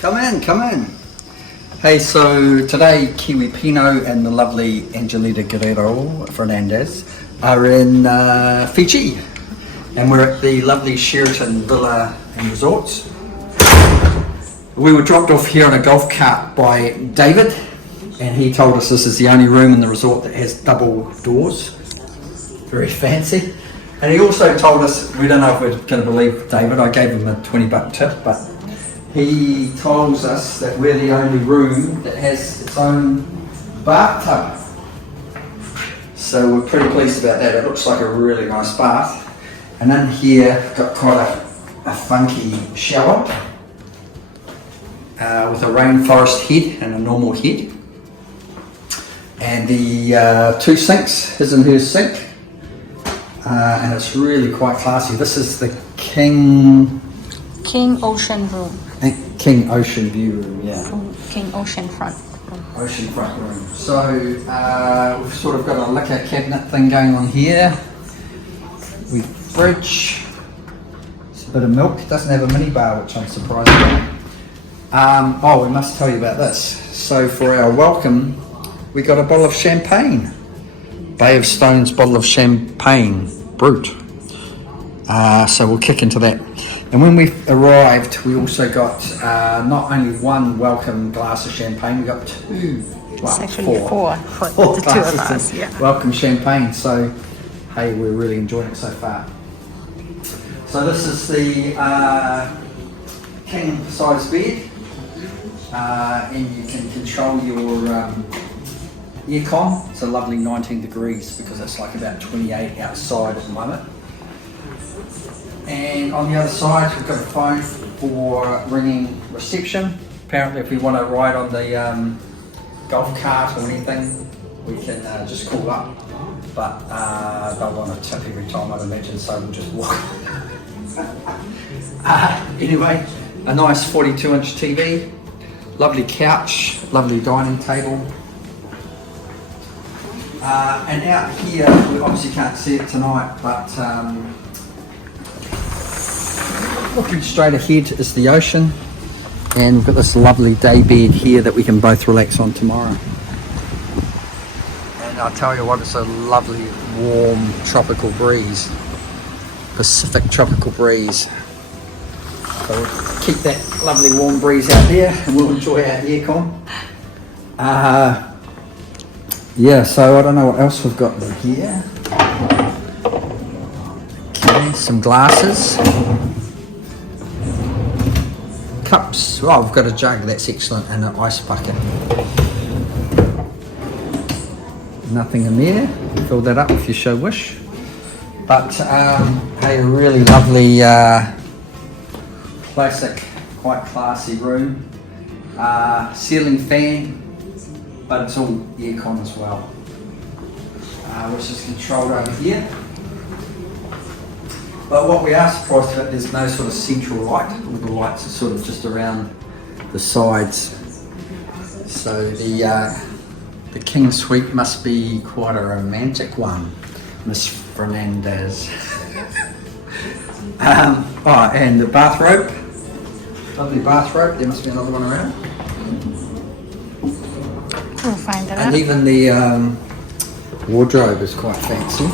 Come in, come in. Hey, so today Kiwi Pino and the lovely Angelita Guerrero Fernandez are in Fiji, and we're at the lovely Sheraton Villa and Resorts. We were dropped off here on a golf cart by David, and he told us this is the only room in the resort that has double doors. Very fancy. And he also told us, we don't know if we're going to believe David, I gave him a $20 tip, but he tells us that we're the only room that has its own bathtub. So we're pretty pleased about that. It looks like a really nice bath. And in here, got quite a funky shower with a rainforest head and a normal head. And the two sinks, his and hers sink. And it's really quite classy. This is the King Ocean room. King Ocean View room, yeah. King Ocean front room. Ocean front room. So we've sort of got a liquor cabinet thing going on here. We've fridge. It's a bit of milk. It doesn't have a mini bar, which I'm surprised about. We must tell you about this. So for our welcome, we got a bottle of champagne. Bay of Stones bottle of champagne, brut. So we'll kick into that. And when we arrived, we also got not only one welcome glass of champagne, we got two. It's actually four for the two of us. Yeah. Welcome champagne. So, hey, we're really enjoying it so far. So this is the king size bed, and you can control your aircon. It's a lovely 19 degrees because it's like about 28 outside at the moment. And on the other side, we've got a phone for ringing reception. Apparently, if we want to ride on the golf cart or anything, we can just call up. But they'll want to tip every time, I'd imagine, so we'll just walk. Anyway, a nice 42-inch TV, lovely couch, lovely dining table. And out here, we obviously can't see it tonight, but looking straight ahead is the ocean, and we've got this lovely day bed here that we can both relax on tomorrow. And I'll tell you what, it's a lovely warm tropical breeze, Pacific tropical breeze. So we'll keep that lovely warm breeze out there and we'll enjoy our aircon. Yeah, so I don't know what else we've got in here. Okay, some glasses. Cups. Oh, we've got a jug, that's excellent, and an ice bucket. Nothing in there. Fill that up if you so wish. But hey, a really lovely classic, quite classy room. Ceiling fan, but it's all aircon as well, which is controlled over here. But what we are surprised about, there's no sort of central light. All the lights are sort of just around the sides. So the King Suite must be quite a romantic one, Miss Fernandez. And the bathrobe, lovely bathrobe. There must be another one around. We'll find it out. And even the wardrobe is quite fancy.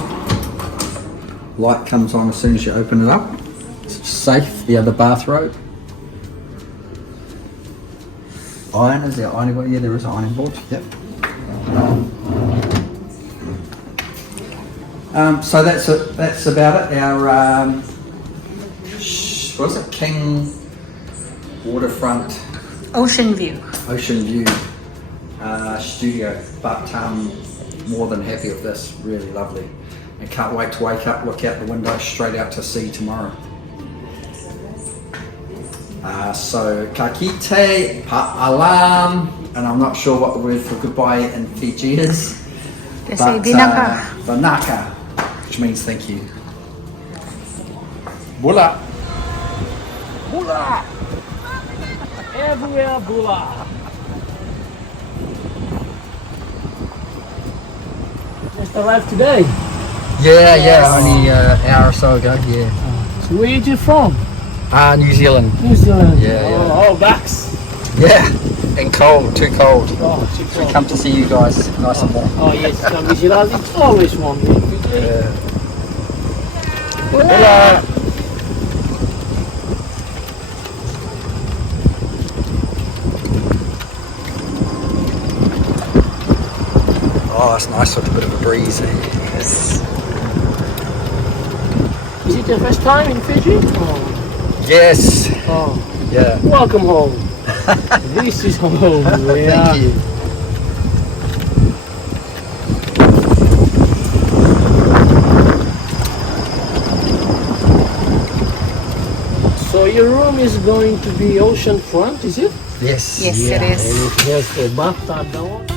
Light comes on as soon as you open it up. It's safe. The other bathrobe. Iron, is there ironing board? Yeah, there is an ironing board. Yep. So that's about it. Our what is it? King Waterfront Ocean view. Studio, but more than happy with this. Really lovely. And can't wait to wake up, look out the window straight out to sea tomorrow. So kakite, pa'alam, and I'm not sure what the word for goodbye in Fiji is. They say binaka. Binaka, which means thank you. Bula. Bula! Everywhere bula! Just arrived today. Yeah, only an hour or so ago, yeah. So where are you from? New Zealand. New Zealand. Yeah. Oh, backs. Yeah, and cold, too cold. Oh, too We cold. come to see you guys, nice and warm. Oh yes, come visit us. It's always warm here in Fiji. Yeah. Hola. Oh, it's nice with a bit of a breeze. Eh? Yes. Is it your first time in Fiji? Oh, Yes. oh. Yeah. Welcome home. This is home. Yeah. Thank you. So your room is going to be ocean front, is it? Yes. Yes, it is. And it has the bathtub down.